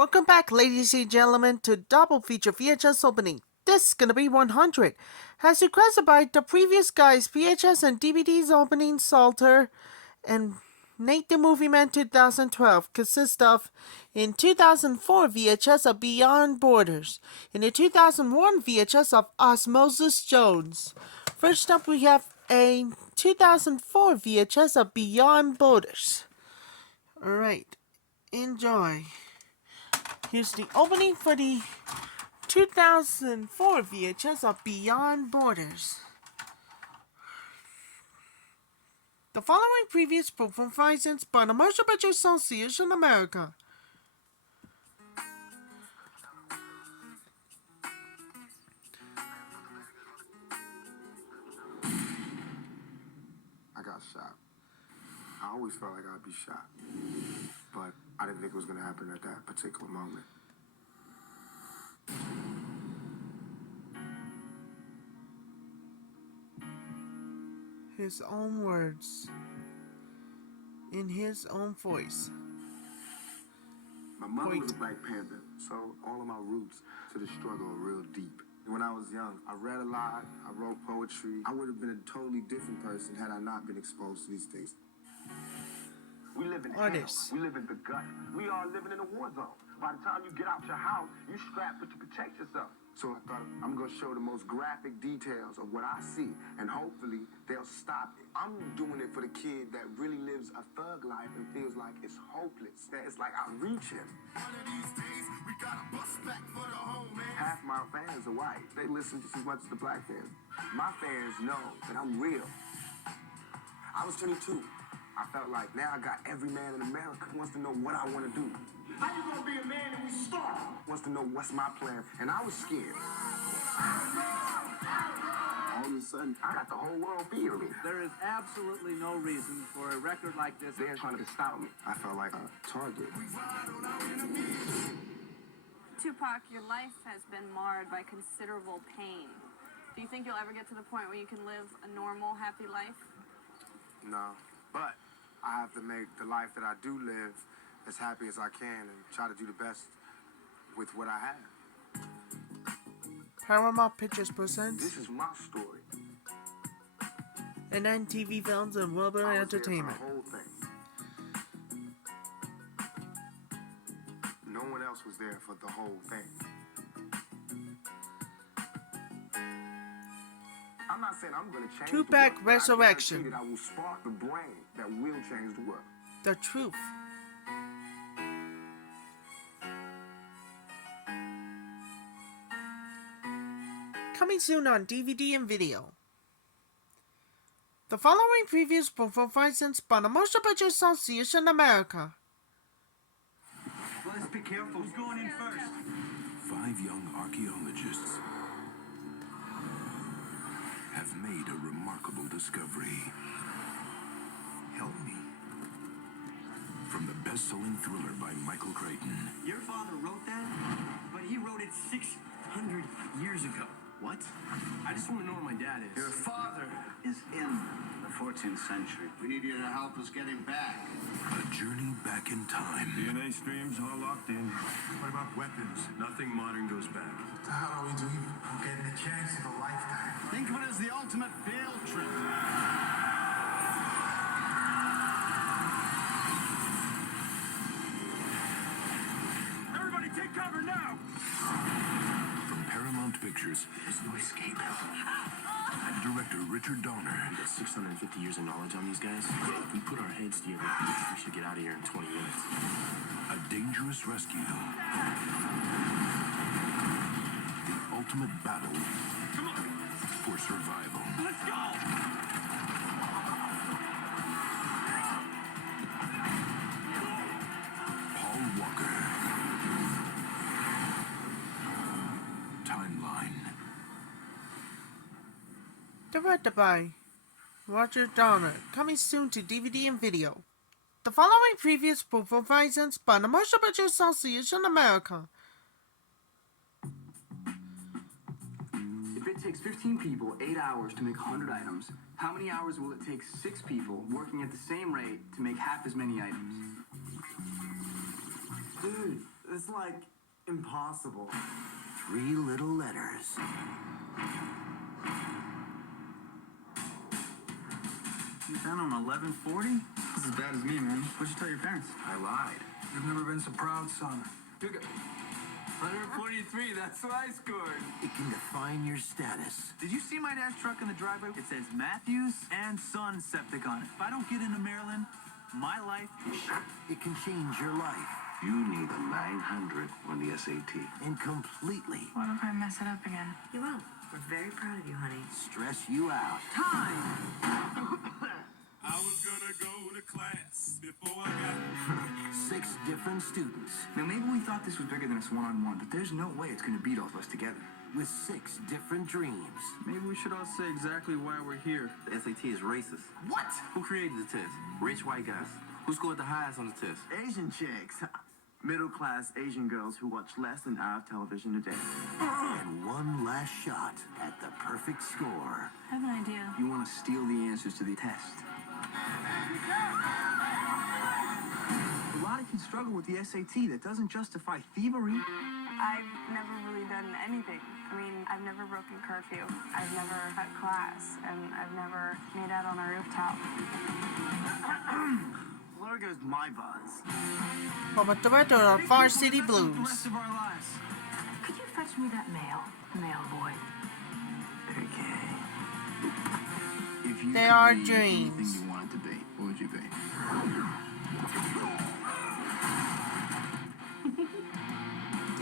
Welcome back, ladies and gentlemen, to Double Feature VHS Opening. This is gonna be 100, as requested by the previous guys VHS and DVD's Opening Salter and Nate the Movie Man 2012 consists of in 2004 VHS of Beyond Borders, in the 2001 VHS of Osmosis Jones. First up we have a 2004 VHS of Beyond Borders. Alright, enjoy. Here's the opening for the 2004 VHS of Beyond Borders. The following previous performances by the Motion Picture Association America. I got shot. I always felt like I'd be shot, but I didn't think it was going to happen at that particular moment. His own words, in his own voice. My mother was a Black Panther, so all of my roots to the struggle are real deep. When I was young, I read a lot, I wrote poetry. I would have been a totally different person had I not been exposed to these things. We live in hell. We live in the gut. We are living in a war zone. By the time you get out your house, you strapped to protect yourself. So I thought I'm going to show the most graphic details of what I see, and hopefully they'll stop it. I'm doing it for the kid that really lives a thug life and feels like it's hopeless, that it's like I reach him. One of these days, we gotta bust back for the home, man. Half my fans are white. They listen just as much as the Black fans. My fans know that I'm real. I was 22. I felt like now I got every man in America who wants to know what I want to do. How you gonna be a man and we starve? Wants to know what's my plan, and I was scared. All of a sudden, I got the whole world fearing me. There is absolutely no reason for a record like this. They're trying to stop me. I felt like a target. Tupac, your life has been marred by considerable pain. Do you think you'll ever get to the point where you can live a normal, happy life? No, but I have to make the life that I do live as happy as I can and try to do the best with what I have. Paramount Pictures presents This is my story. and NTV Films and Wilbur I was Entertainment. there for the whole thing. No one else was there for the whole thing. I'm not saying I'm going to change Tupac the world, but Resurrection. I guarantee that I will spark the brain that will change the world. The Truth. Coming soon on DVD and video. The following previous performances by the Motion Picture Association America. Well, let's be careful. Who's going in first? 5 young archaeologists have made a remarkable discovery. Help me. From the best-selling thriller by Michael Crichton. Your father wrote that, but he wrote it 600 years ago. What? I just want to know where my dad is. Your father is in the 14th century. We need you to help us get him back. A journey back in time. DNA streams all locked in. What about weapons? Nothing modern goes back. What the hell are we doing? I'm getting the chance of a lifetime. Think of it as the ultimate field trip. Everybody take cover now! From Paramount Pictures, There's no escape. director Richard Donner. We got 650 years of knowledge on these guys. If we put our heads together, we should get out of here in 20 minutes. A dangerous rescue. The ultimate battle for survival. Let's go! Paul Walker. Timeline. Directed by Roger Donner. Coming soon to DVD and video. The following previous performances by the Motion Picture Association America. If it takes 15 people 8 hours to make 100 items, how many hours will it take 6 people working at the same rate to make half as many items? Dude, It's like impossible. 3 little letters. You found on 1140? This is as bad as me, man. What'd you tell your parents? I lied. You've never been so proud, son. 143, that's what I scored. It can define your status. Did you see my dad's truck in the driveway? It says Matthews and Son Septic on it. If I don't get into Maryland, my life is shit. It can change your life. You need a 900 on the SAT. And completely What if I mess it up again? You won't. We're very proud of you, honey. stress you out. I was gonna go to class before I got 6 different students Now, maybe we thought this was bigger than us one-on-one, but there's no way it's gonna beat all of us together. with 6 different dreams. Maybe we should all say exactly why we're here. The SAT is racist. What? Who created the test? Rich white guys. Who scored the highest on the test? Asian chicks. Middle-class Asian girls who watch less than hour of television a day. And one last shot at the perfect score. I have an idea. You want to steal the answers to the test. A lot of kids struggle with the SAT. That doesn't justify thievery. I've never really done anything. I mean, I've never broken curfew. I've never cut class. And I've never made out on a rooftop. There goes my buzz. From a director of Varsity The Blues. rest of our lives. Could you fetch me that mail, boy? Okay. If you They could are be dreams. anything you wanted to be, what would you be?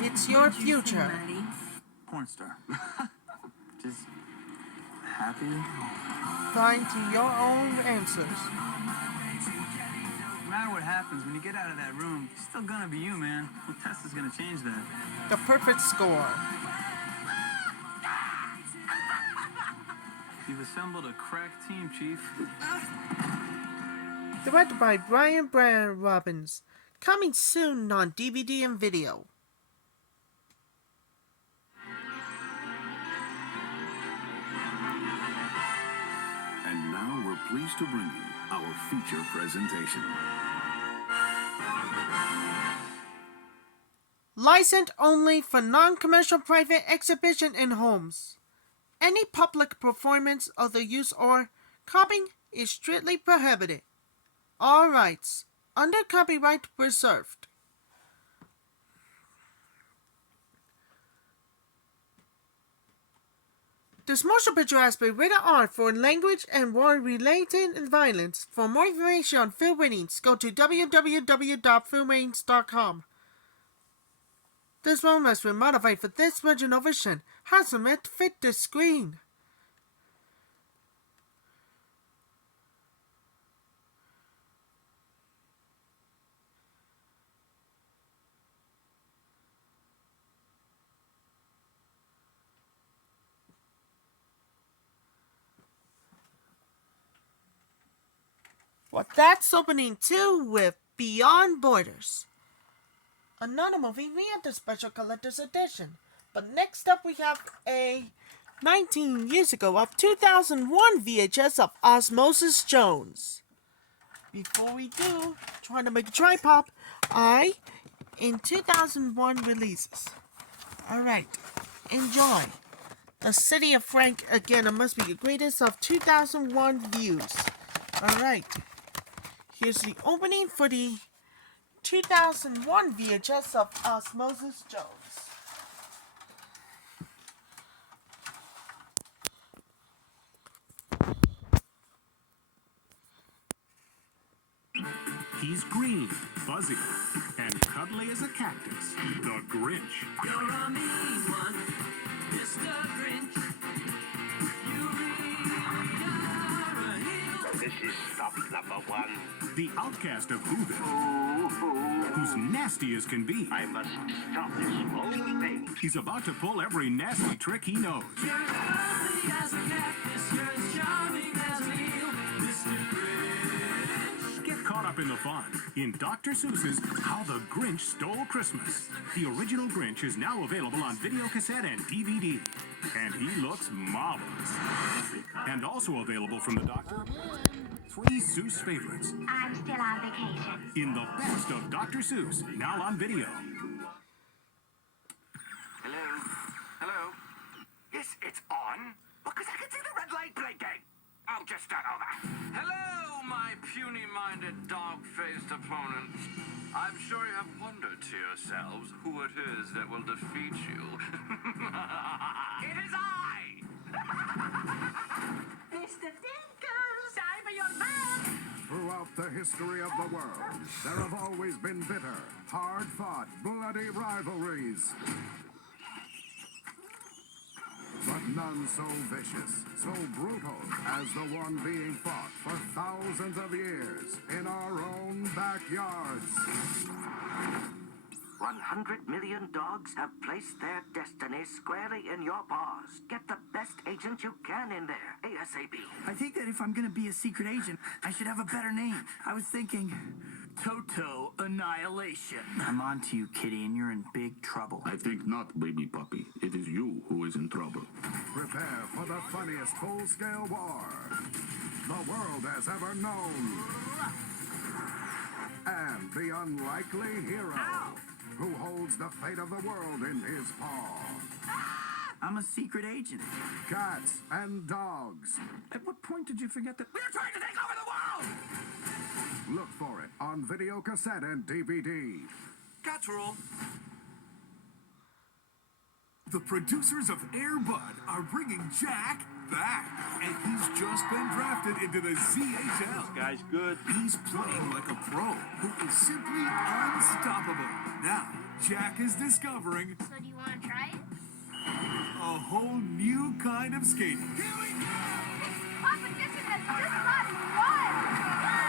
It's your future. Porn star. Just happy. Find to your own answers. No matter what happens, when you get out of that room, it's still gonna be you, man. No test is gonna change that. The perfect score. You've assembled a crack team, Chief. Directed by Brian Brand Robbins. Coming soon on DVD and video. And now we're pleased to bring you our feature presentation. Licensed only for non-commercial private exhibition in homes. Any public performance of the use or copying is strictly prohibited. All rights under copyright reserved. This motion picture has been rated R for language and war-related violence. For more information on film ratings, go to www.filmratings.com. This one has been modified for this original version. Has meant to fit the screen. Well, that's opening 2 with Beyond Borders. Another movie we had the special collector's edition. But next up we have a 19 years ago of 2001 VHS of Osmosis Jones. Before we do, trying to make a tripod, in 2001 releases. Alright, enjoy. The City of Frank, again, it must be the greatest of 2001 views. Alright, here's the opening for the 2001 VHS of Osmosis Jones. He's green, fuzzy, and cuddly as a cactus. The Grinch. You're a mean one, Mr. Grinch. You really are a hero. This is stop number 1. The outcast of Whoville, who's nasty as can be. I must stop this whole thing. He's about to pull every nasty trick he knows. You're ugly as a cactus, you're as charming as an eel, Mr. Grinch. Get caught up in the fun in Dr. Seuss's How the Grinch Stole Christmas. The original Grinch is now available on video cassette and DVD. And he looks marvelous. And also available from the Dr. 3 Seuss favorites. I'm still on vacation. In the best of Dr. Seuss, now on video. because I can see the red light blinking. Oh, just start over. Hello, my puny-minded, dog-faced opponents. I'm sure you have wondered to yourselves who it is that will defeat you. It is I! Mr. Dinkers, time for your mouth. Throughout the history of the world, there have always been bitter, hard-fought, bloody rivalries. But none so vicious, so brutal as the one being fought for thousands of years in our own backyards. 100 million dogs have placed their destiny squarely in your paws. Get the best agent you can in there, ASAP. I think that if I'm gonna be a secret agent, I should have a better name. I was thinking Toto Annihilation. I'm on to you, Kitty, and you're in big trouble. I think not, baby puppy. It is you who is in trouble. Prepare for the funniest full-scale war the world has ever known. And the unlikely hero who holds the fate of the world in his paw. I'm a secret agent. Cats and dogs. At what point did you forget that we're trying to take over the world? Look for it on video cassette and DVD. Cat's rule. The producers of Air Bud are bringing Jack back, and he's just been drafted into the ZHL. This guy's good. He's playing like a pro who is simply unstoppable. Now, Jack is discovering So do you want to try it? a whole new kind of skating. Here we go! Competition has just gotten fun! Yeah!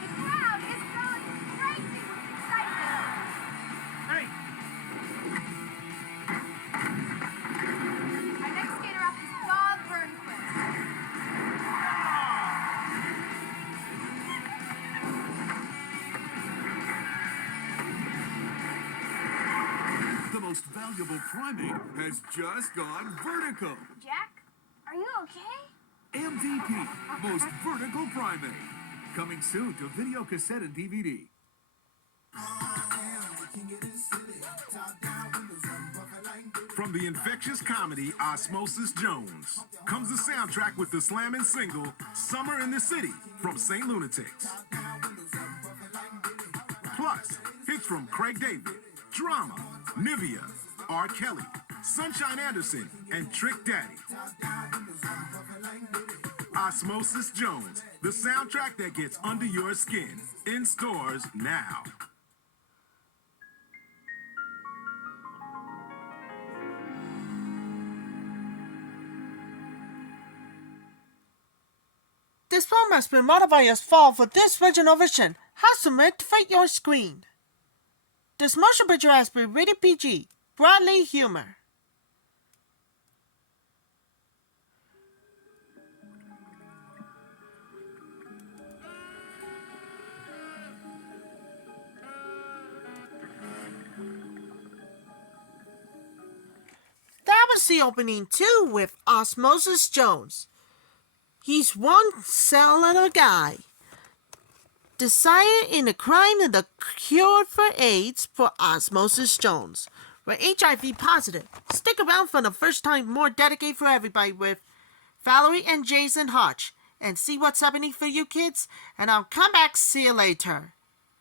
The crowd is going crazy with excitement! Hey! Our next skater up is Bob Burnquist. The most valuable primate has just gone vertical. Jack, are you okay? MVP, most vertical primate. Coming soon to video cassette and DVD. From the infectious comedy Osmosis Jones comes the soundtrack with the slamming single Summer in the City from St. Lunatics. Plus, hits from Craig David, Drama, Nivea, R. Kelly, Sunshine Anderson, and Trick Daddy. Osmosis Jones, the soundtrack that gets under your skin. In stores now. This film has been modified as fall for this original version. Has to meant to fit your screen. This motion picture has been rated PG. Broadly humor. That was the opening too with Osmosis Jones. He's one cell little guy. Decided in the crime and the cure for AIDS for Osmosis Jones. We're HIV positive. Stick around for the first time more dedicated for everybody with Valerie and Jason Hodge. And see what's happening for you kids. And I'll come back, see you later.